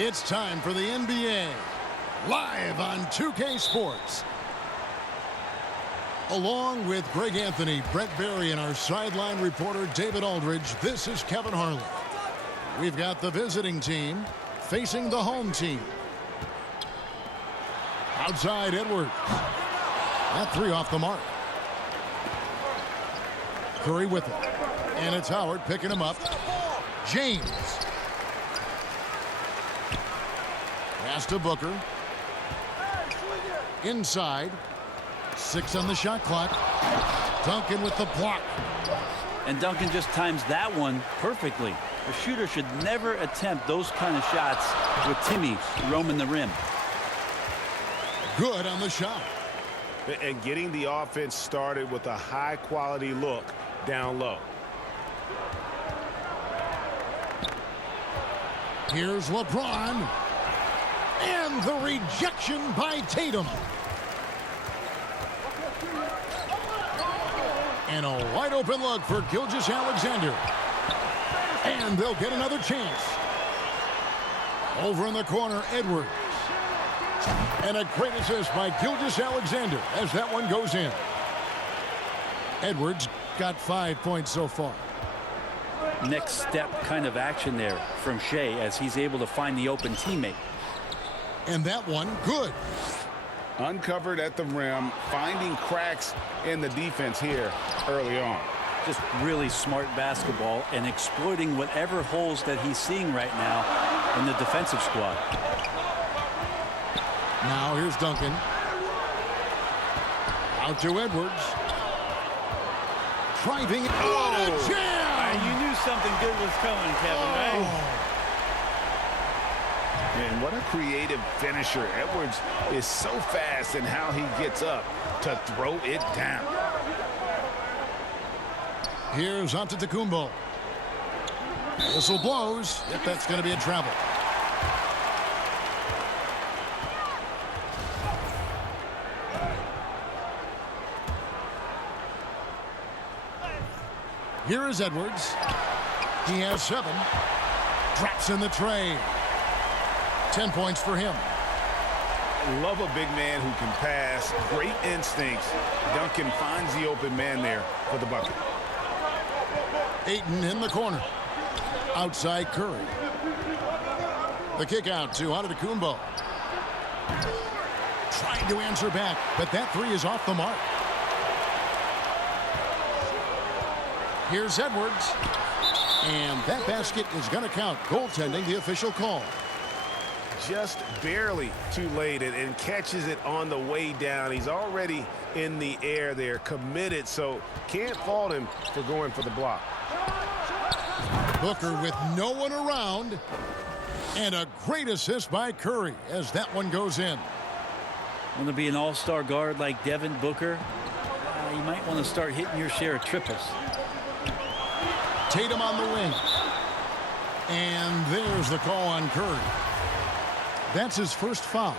It's time for the NBA, live on 2K Sports. Along with Greg Anthony, Brett Berry, and our sideline reporter David Aldridge, this is Kevin Harlan. We've got the visiting team facing the home team. Outside Edwards. That three off the mark. Curry with it. And it's Howard picking him up. James. Pass to Booker. Inside. 6 on the shot clock. Duncan with the block. And Duncan just times that one perfectly. A shooter should never attempt those kind of shots with Timmy roaming the rim. Good on the shot. And getting the offense started with a high-quality look down low. Here's LeBron. And the rejection by Tatum. And a wide open look for Gilgeous-Alexander. And they'll get another chance. Over in the corner, Edwards. And a great assist by Gilgeous-Alexander as that one goes in. Edwards got 5 points so far. Next step kind of action there from Shea as he's able to find the open teammate. And that one, good. Uncovered at the rim, finding cracks in the defense here early on. Just really smart basketball and exploiting whatever holes that he's seeing right now in the defensive squad. Now here's Duncan. Out to Edwards. Driving. Oh, jam! You knew something good was coming, Kevin, right? And what a creative finisher. Edwards is so fast in how he gets up to throw it down. Here's Antetokounmpo. Whistle blows. If that's going to be a travel. Here is Edwards. He has 7. Drops in the tray. 10 points for him. Love a big man who can pass. Great instincts. Duncan finds the open man there for the bucket. Ayton in the corner. Outside Curry. The kick out to Antetokounmpo. Trying to answer back, but that three is off the mark. Here's Edwards. And that basket is going to count. Goaltending, the official call. Just barely too late and catches it on the way down. He's already in the air there, committed, so can't fault him for going for the block. Booker with no one around. And a great assist by Curry as that one goes in. Want to be an all-star guard like Devin Booker? You might want to start hitting your share of triples. Tatum on the wing. And there's the call on Curry. That's his first foul.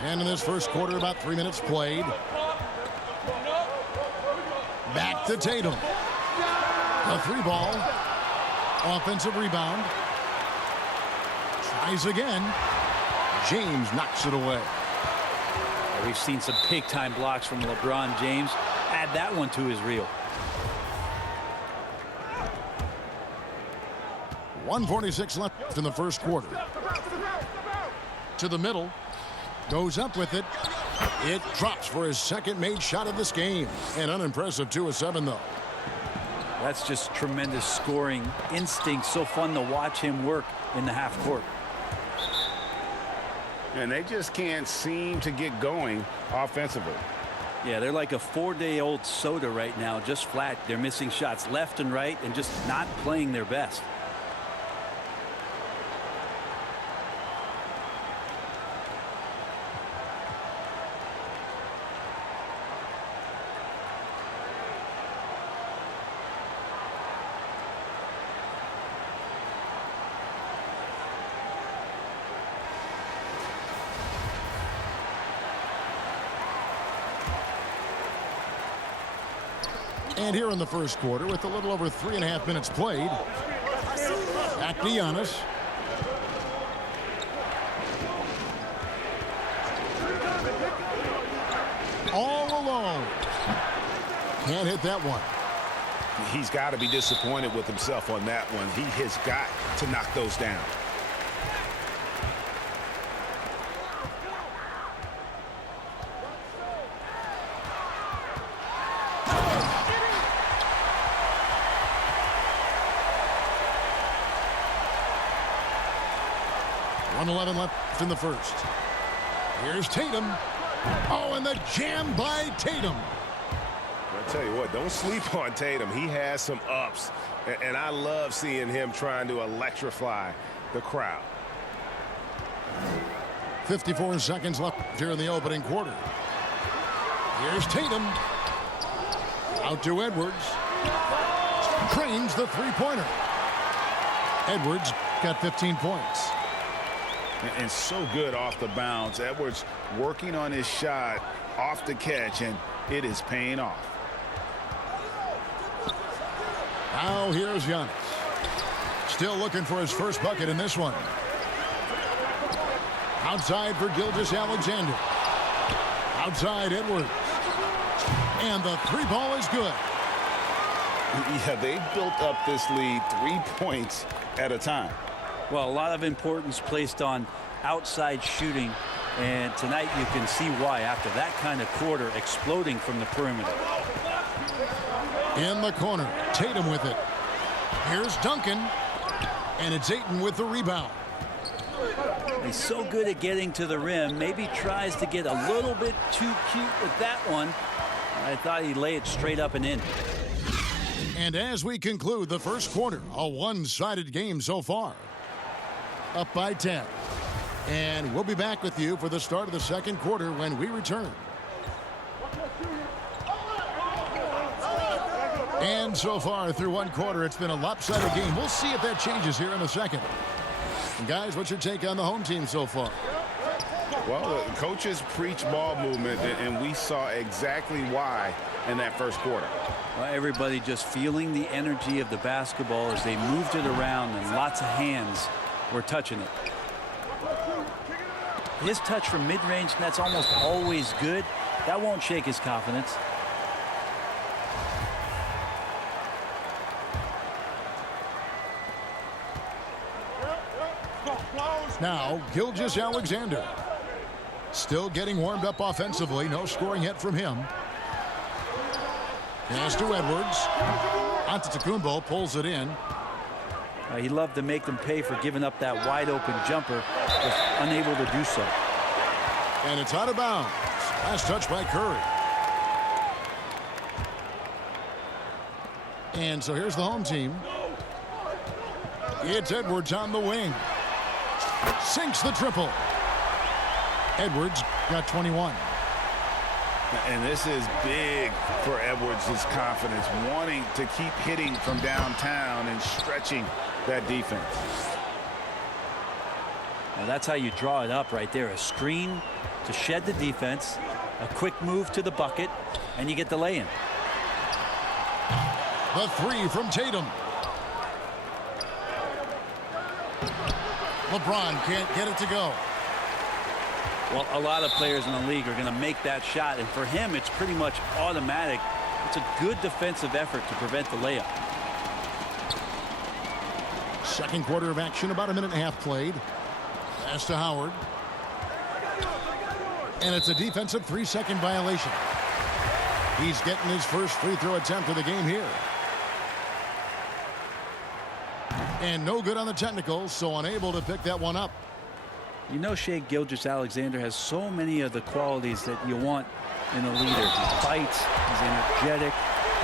And in this first quarter, about 3 minutes played. Back to Tatum. A 3-ball. Offensive rebound. Tries again. James knocks it away. We've seen some big-time blocks from LeBron James. Add that one to his reel. 1:46 left in the first quarter. To the middle. Goes up with it. It drops for his second made shot of this game. An unimpressive 2 of 7, though. That's just tremendous scoring instinct. So fun to watch him work in the half court. And they just can't seem to get going offensively. Yeah, they're like a 4-day-old soda right now, just flat. They're missing shots left and right and just not playing their best. And here in the first quarter, with a little over 3.5 minutes played, back to Giannis. All alone. Can't hit that one. He's got to be disappointed with himself on that one. He has got to knock those down. .111 left in the first. Here's Tatum. Oh, and the jam by Tatum. I'll tell you what, don't sleep on Tatum. He has some ups, and I love seeing him trying to electrify the crowd. 54 seconds left here in the opening quarter. Here's Tatum. Out to Edwards. Cranes the three-pointer. Edwards got 15 points. And so good off the bounce. Edwards working on his shot off the catch, and it is paying off. Now here's Giannis. Still looking for his first bucket in this one. Outside for Gilgeous-Alexander. Outside Edwards. And the three ball is good. Yeah, they built up this lead 3 points at a time. Well, a lot of importance placed on outside shooting, and tonight you can see why after that kind of quarter, exploding from the perimeter. In the corner, Tatum with it. Here's Duncan, and it's Ayton with the rebound. He's so good at getting to the rim, maybe tries to get a little bit too cute with that one. I thought he'd lay it straight up and in. And as we conclude the first quarter, a one-sided game so far. Up by 10. And we'll be back with you for the start of the second quarter when we return. And so far through one quarter, it's been a lopsided game. We'll see if that changes here in a second. And guys, what's your take on the home team so far? Well, the coaches preach ball movement, and we saw exactly why in that first quarter. Well, everybody just feeling the energy of the basketball as they moved it around, and lots of hands were touching it. His touch from mid-range, and that's almost always good. That won't shake his confidence. Now, Gilgeous-Alexander. Still getting warmed up offensively. No scoring yet from him. Pass to Edwards. Antetokounmpo pulls it in. He loved to make them pay for giving up that wide-open jumper, just unable to do so. And it's out of bounds. Last touch by Curry. And so here's the home team. It's Edwards on the wing. Sinks the triple. Edwards got 21. And this is big for Edwards' confidence, wanting to keep hitting from downtown and stretching that defense. Now that's how you draw it up right there. A screen to shed the defense, a quick move to the bucket, and you get the lay-in. The three from Tatum. LeBron can't get it to go. Well, a lot of players in the league are going to make that shot, and for him, it's pretty much automatic. It's a good defensive effort to prevent the layup. Second quarter of action, about a minute and a half played. Pass to Howard. And it's a defensive 3-second violation. He's getting his first free throw attempt of the game here. And no good on the technicals, so unable to pick that one up. You know, Shai Gilgeous-Alexander has so many of the qualities that you want in a leader. He fights, he's energetic,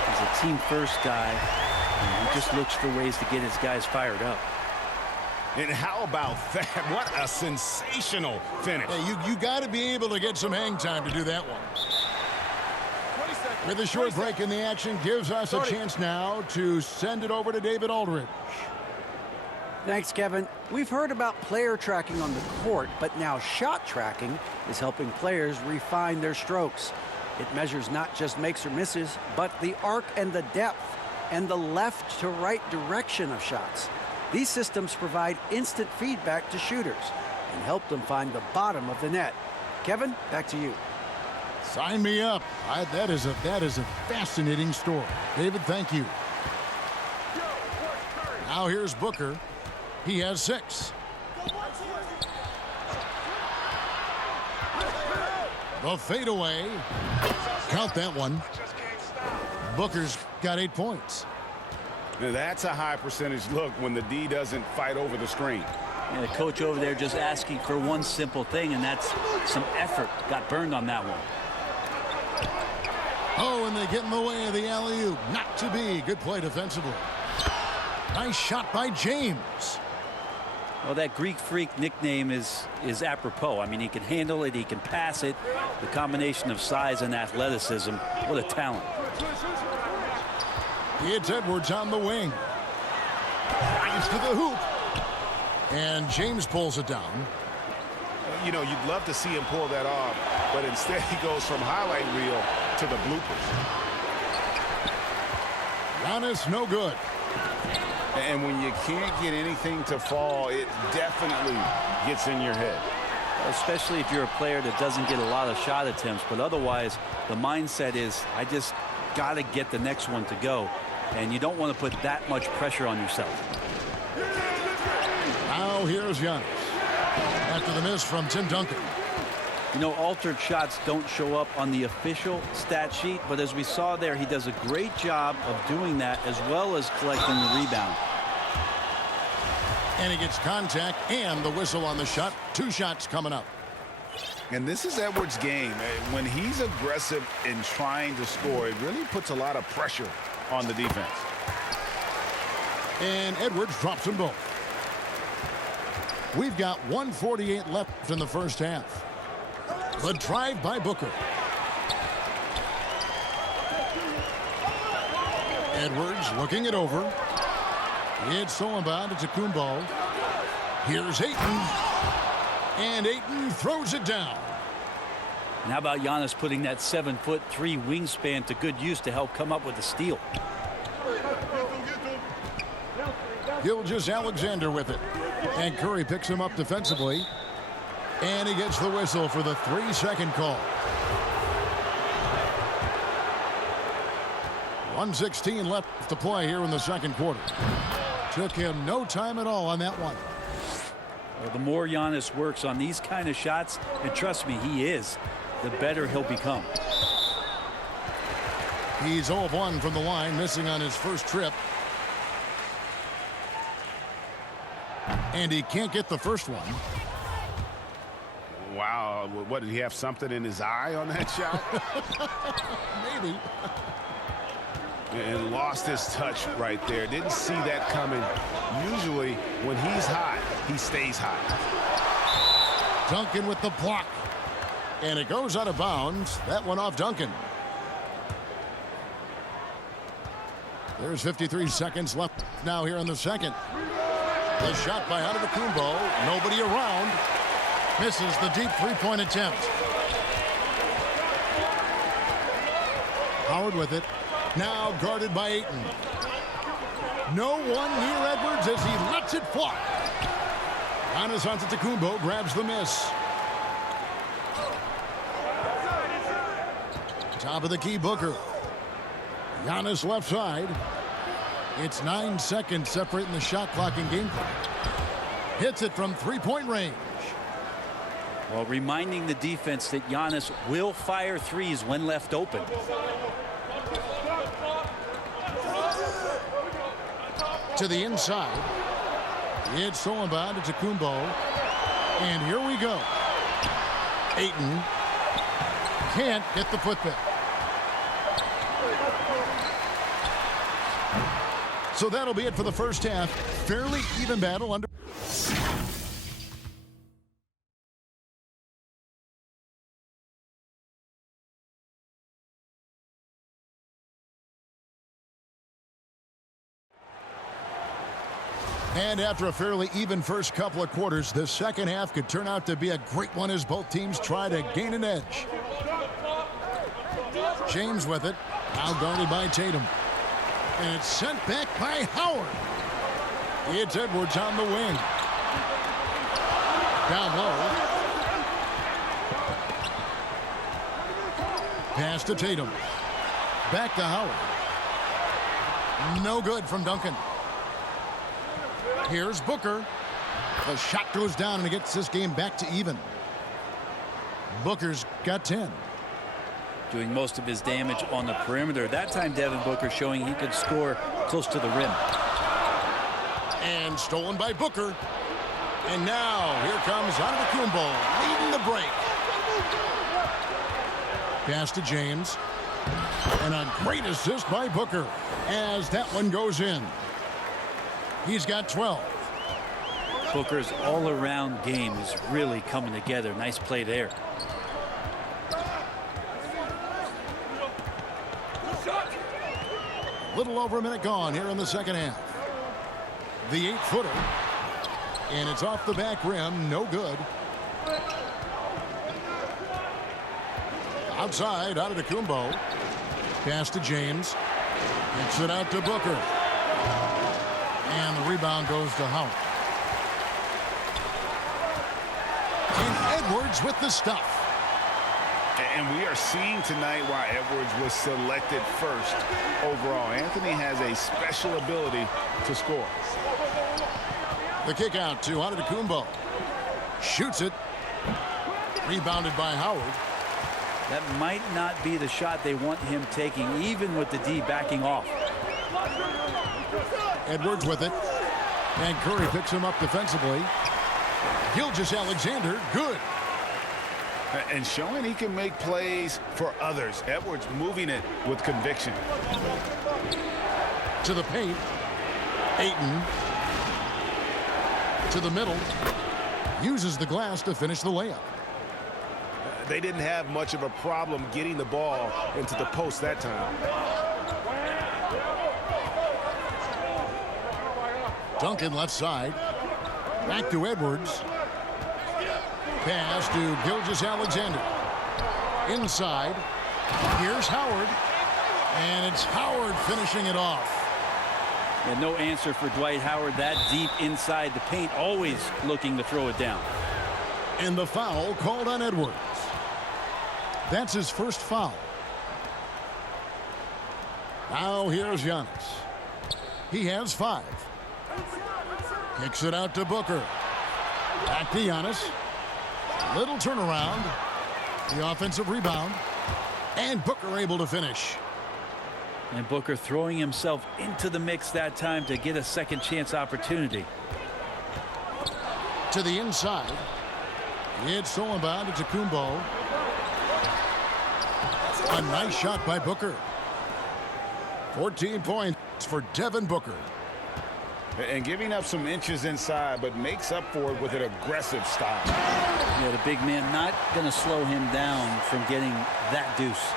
he's a team-first guy, and he just looks for ways to get his guys fired up. And how about that? What a sensational finish. Hey, you got to be able to get some hang time to do that one. With a short break in the action, gives us a chance now to send it over to David Aldridge. Thanks, Kevin. We've heard about player tracking on the court, but now shot tracking is helping players refine their strokes. It measures not just makes or misses, but the arc and the depth and the left to right direction of shots. These systems provide instant feedback to shooters and help them find the bottom of the net. Kevin, back to you. Sign me up. That is a fascinating story. David, thank you. Now here's Booker. He has 6. The fadeaway. Count that one. Booker's got 8 points. Now that's a high percentage look when the D doesn't fight over the screen. And the coach over there just asking for one simple thing, and that's some effort. Got burned on that one. Oh, and they get in the way of the alley-oop. Not to be. Good play defensively. Nice shot by James. Well, that Greek Freak nickname is apropos. I mean, he can handle it, he can pass it. The combination of size and athleticism, what a talent. It's Edwards on the wing. Drives to the hoop. And James pulls it down. You know, you'd love to see him pull that off, but instead he goes from highlight reel to the bloopers. Giannis, no good. And when you can't get anything to fall, it definitely gets in your head. Especially if you're a player that doesn't get a lot of shot attempts, but otherwise the mindset is, I just got to get the next one to go. And you don't want to put that much pressure on yourself. Now here's Giannis. After the miss from Tim Duncan. You know, altered shots don't show up on the official stat sheet, but as we saw there, he does a great job of doing that as well as collecting the rebound. And he gets contact and the whistle on the shot. 2 shots coming up. And this is Edwards' game. When he's aggressive in trying to score, it really puts a lot of pressure on the defense. And Edwards drops them both. We've got 1:48 left in the first half. The drive by Booker. Edwards looking it over. It's Solenbad to Kumbo. Here's Ayton. And Ayton throws it down. And how about Giannis putting that 7'3" wingspan to good use to help come up with the steal? Gilgeous-Alexander with it. And Curry picks him up defensively. And he gets the whistle for the 3-second call. 1:16 left to play here in the second quarter. Took him no time at all on that one. Well, the more Giannis works on these kind of shots, and trust me, he is, the better he'll become. He's 0 of 1 from the line, missing on his first trip. And he can't get the first one. Wow, what, did he have something in his eye on that shot? Maybe. And lost his touch right there. Didn't see that coming. Usually, when he's hot, he stays hot. Duncan with the block. And it goes out of bounds. That one off Duncan. There's 53 seconds left now here in the second. The shot by Antetokounmpo. Nobody around. Misses the deep three-point attempt. Howard with it. Now guarded by Ayton. No one near Edwards as he lets it fly. Giannis Antetokounmpo grabs the miss. Top of the key, Booker. Giannis left side. It's 9 seconds separating the shot clock and game clock. Hits it from three-point range. Well, reminding the defense that Giannis will fire threes when left open. To the inside. It's Solenbad to Kumbo. And here we go. Ayton can't get the putback. So that'll be it for the first half. Fairly even battle under. And after a fairly even first couple of quarters, the second half could turn out to be a great one as both teams try to gain an edge. James with it. Now guarded by Tatum. And it's sent back by Howard. It's Edwards on the wing. Down low. Pass to Tatum. Back to Howard. No good from Duncan. Here's Booker. The shot goes down and it gets this game back to even. Booker's got 10. Doing most of his damage on the perimeter. That time Devin Booker showing he could score close to the rim. And stolen by Booker. And now here comes Antetokounmpo leading the break. Pass to James. And a great assist by Booker as that one goes in. He's got 12. Booker's all-around game is really coming together. Nice play there. Little over a minute gone here in the second half. The 8-footer. And it's off the back rim. No good. Outside, Antetokounmpo. Pass to James. Kicks it out to Booker. And the rebound goes to Howard. And Edwards with the stuff. And we are seeing tonight why Edwards was selected first overall. Anthony has a special ability to score. The kick out to Antetokounmpo. Shoots it. Rebounded by Howard. That might not be the shot they want him taking, even with the D backing off. Edwards with it. And Curry picks him up defensively. Gilgeous-Alexander, good. And showing he can make plays for others. Edwards moving it with conviction. To the paint. Ayton. To the middle. Uses the glass to finish the layup. They didn't have much of a problem getting the ball into the post that time. Duncan left side. Back to Edwards. Pass to Gilgeous-Alexander. Inside. Here's Howard. And it's Howard finishing it off. And no answer for Dwight Howard that deep inside the paint, always looking to throw it down. And the foul called on Edwards. That's his first foul. Now here's Giannis. He has 5. Kicks it out to Booker. Back to Giannis. Little turnaround. The offensive rebound. And Booker able to finish. And Booker throwing himself into the mix that time to get a second chance opportunity. To the inside. It's stolen by Antetokounmpo. A nice shot by Booker. 14 points for Devin Booker. And giving up some inches inside, but makes up for it with an aggressive style. Yeah, the big man not going to slow him down from getting that deuce.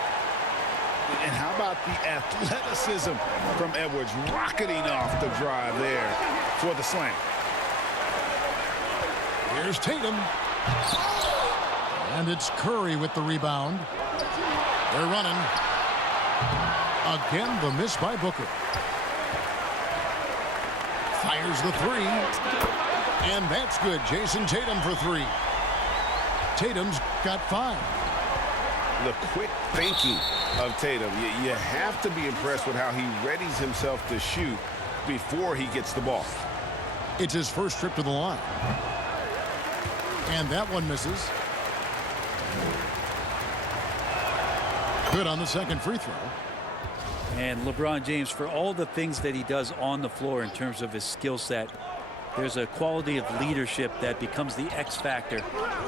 And how about the athleticism from Edwards rocketing off the drive there for the slam. Here's Tatum. And it's Curry with the rebound. They're running. Again, the miss by Booker. Fires the 3. And that's good. Jason Tatum for 3. Tatum's got 5. The quick thinking of Tatum. You have to be impressed with how he readies himself to shoot before he gets the ball. It's his first trip to the line. And that one misses. Good on the second free throw. And LeBron James, for all the things that he does on the floor in terms of his skill set, there's a quality of leadership that becomes the X factor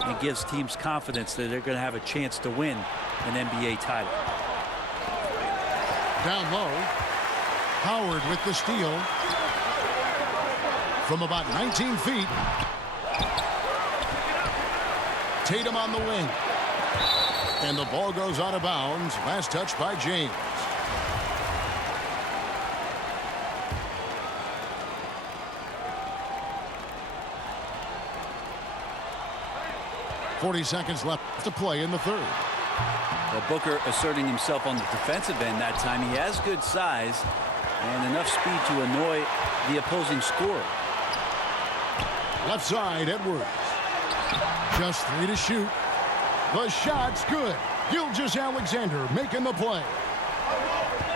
and gives teams confidence that they're going to have a chance to win an NBA title. Down low. Howard with the steal. From about 19 feet. Tatum on the wing. And the ball goes out of bounds. Last touch by James. .40 seconds left to play in the third. Well, Booker asserting himself on the defensive end that time. He has good size and enough speed to annoy the opposing scorer. Left side, Edwards. Just 3 to shoot. The shot's good. Gilgeous-Alexander making the play.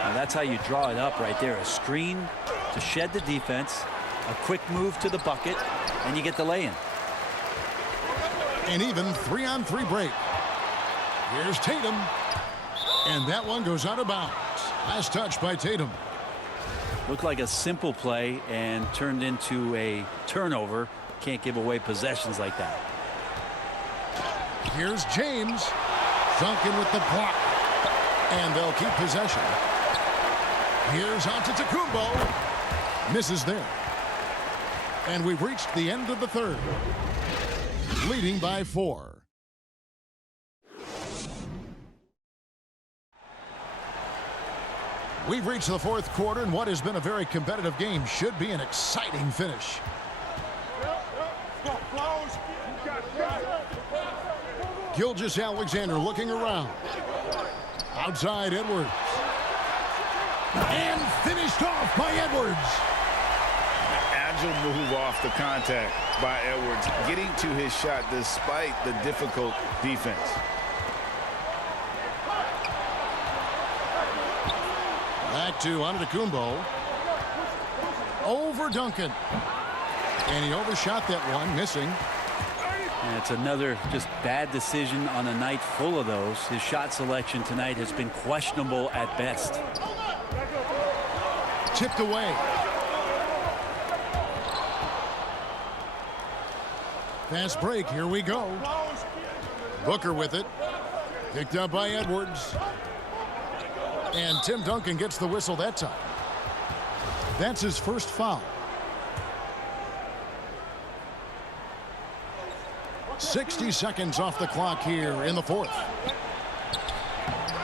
Now that's how you draw it up right there. A screen to shed the defense, a quick move to the bucket, and you get the lay-in. An even 3-on-3 break. Here's Tatum. And that one goes out of bounds. Last touch by Tatum. Looked like a simple play and turned into a turnover. Can't give away possessions like that. Here's James. Duncan with the block. And they'll keep possession. Here's Antetokounmpo. Misses there. And we've reached the end of the third. Leading by 4. We've reached the fourth quarter, and what has been a very competitive game should be an exciting finish. Gilgeous-Alexander looking around. Outside Edwards. And finished off by Edwards. Agile move off the contact by Edwards, getting to his shot despite the difficult defense. Back to Antetokounmpo. Over Duncan. And he overshot that one, missing. And it's another just bad decision on a night full of those. His shot selection tonight has been questionable at best. Tipped away. Fast break, here we go. Booker with it. Picked up by Edwards. And Tim Duncan gets the whistle that time. That's his first foul. 60 seconds off the clock here in the fourth.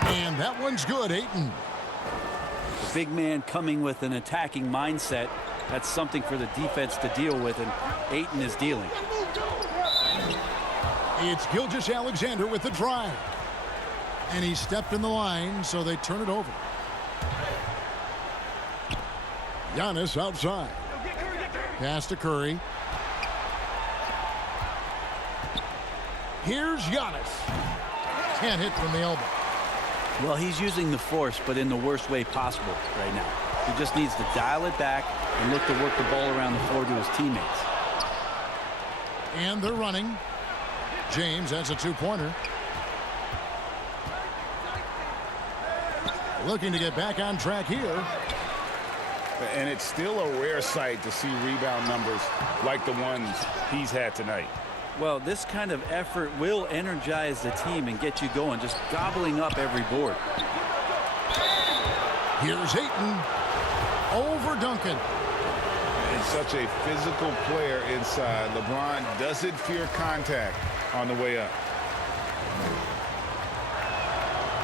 And that one's good, Ayton. The big man coming with an attacking mindset. That's something for the defense to deal with, and Ayton is dealing. It's Gilgeous-Alexander with the drive. And he stepped in the line, so they turn it over. Giannis outside. Pass to Curry. Here's Giannis. Can't hit from the elbow. Well, he's using the force, but in the worst way possible right now. He just needs to dial it back and look to work the ball around the floor to his teammates. And they're running. James has a two-pointer. Looking to get back on track here. And it's still a rare sight to see rebound numbers like the ones he's had tonight. Well, this kind of effort will energize the team and get you going, just gobbling up every board. Here's Ayton. Over Duncan. And such a physical player inside. LeBron doesn't fear contact on the way up.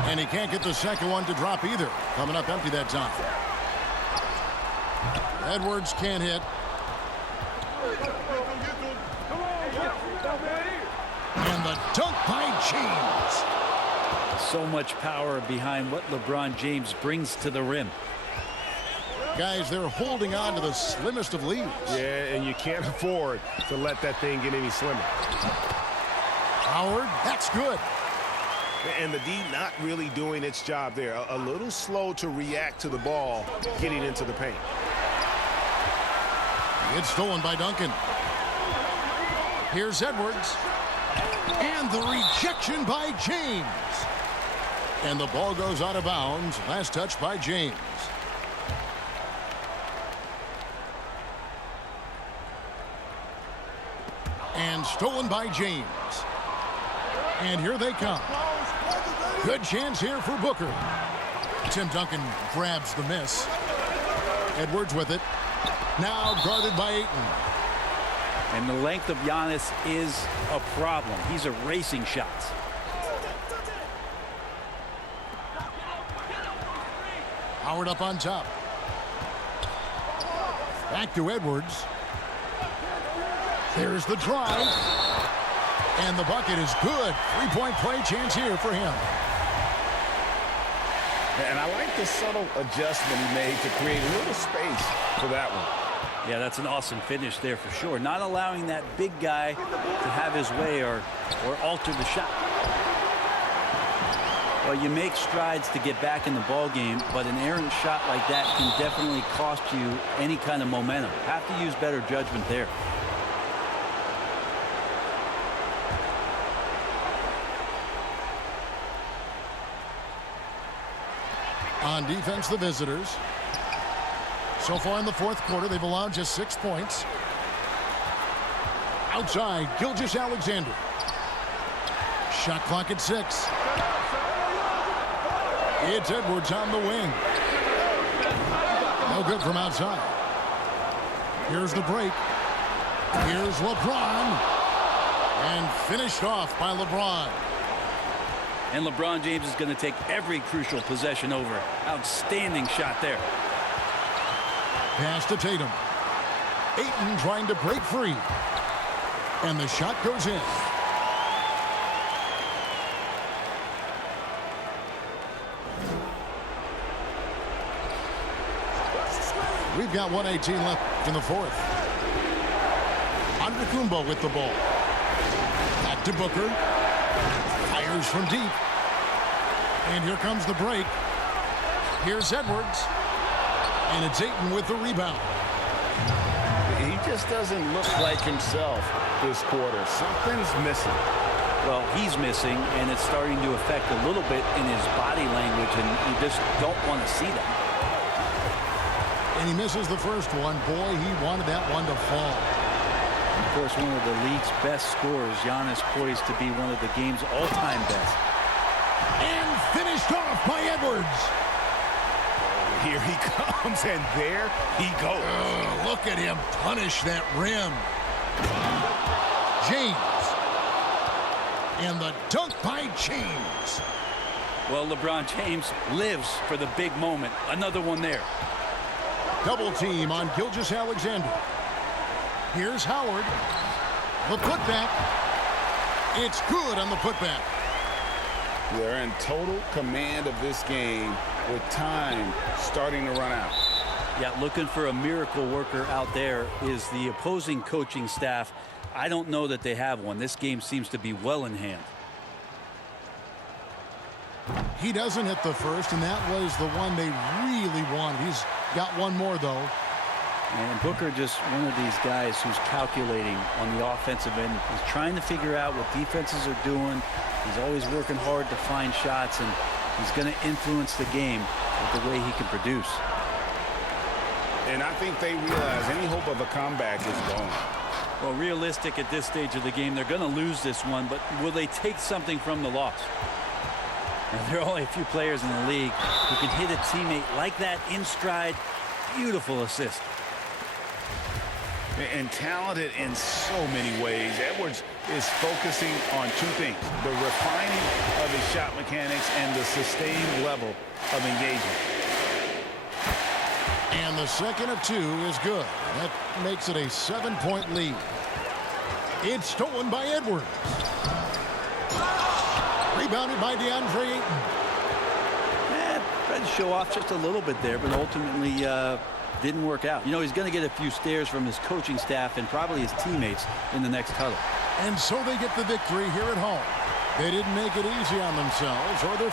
And he can't get the second one to drop either. Coming up empty that time. Edwards can't hit. And the dunk by James. So much power behind what LeBron James brings to the rim. Guys, they're holding on to the slimmest of leads. Yeah, and you can't afford to let that thing get any slimmer. Howard, that's good. And the D not really doing its job there. A little slow to react to the ball getting into the paint. It's stolen by Duncan. Here's Edwards. And the rejection by James. And the ball goes out of bounds. Last touch by James. And stolen by James. And here they come. Good chance here for Booker. Tim Duncan grabs the miss. Edwards with it. Now guarded by Ayton. And the length of Giannis is a problem. He's erasing shots. Howard up on top. Back to Edwards. There's the drive. And the bucket is good. Three-point play chance here for him. And I like the subtle adjustment he made to create a little space for that one. Yeah, that's an awesome finish there for sure. Not allowing that big guy to have his way or alter the shot. Well, you make strides to get back in the ball game, but an errant shot like that can definitely cost you any kind of momentum. Have to use better judgment there. On defense, the visitors. So far in the fourth quarter, they've allowed just 6 points. Outside, Gilgeous-Alexander. Shot clock at 6. It's Edwards on the wing. No good from outside. Here's the break. Here's LeBron. And finished off by LeBron. And LeBron James is going to take every crucial possession over. Outstanding shot there. Pass to Tatum. Ayton trying to break free. And the shot goes in. We've got 1:18 left in the fourth. Antetokounmpo with the ball. Back to Booker. Fires from deep. And here comes the break. Here's Edwards. And it's Ayton with the rebound. He just doesn't look like himself this quarter. Something's missing. Well, he's missing, and it's starting to affect a little bit in his body language, and you just don't want to see that. And he misses the first one. Boy, he wanted that one to fall. Of course, one of the league's best scorers, Giannis, poised to be one of the game's all-time best. And finished off by Edwards. Here he comes, and there he goes. Oh, look at him punish that rim. James. And the dunk by James. Well, LeBron James lives for the big moment. Another one there. Double team on Gilgeous-Alexander. Here's Howard. The putback. It's good on the putback. They're in total command of this game with time starting to run out. Yeah, looking for a miracle worker out there is the opposing coaching staff. I don't know that they have one. This game seems to be well in hand. He doesn't hit the first, and that was the one they really wanted. He's got one more, though. And Booker just one of these guys who's calculating on the offensive end. He's trying to figure out what defenses are doing. He's always working hard to find shots, and he's going to influence the game with the way he can produce. And I think they realize any hope of a comeback is gone. Well, realistic at this stage of the game, they're going to lose this one, but will they take something from the loss? And there are only a few players in the league who can hit a teammate like that in stride. Beautiful assist. And talented in so many ways. Edwards is focusing on two things: the refining of his shot mechanics and the sustained level of engagement. And the second of two is good. That makes it a 7-point lead. It's stolen by Edwards. Rebounded by DeAndre Ayton. Tried to show off just a little bit there, but ultimately didn't work out. You know, he's going to get a few stares from his coaching staff and probably his teammates in the next huddle. And so they get the victory here at home. They didn't make it easy on themselves or their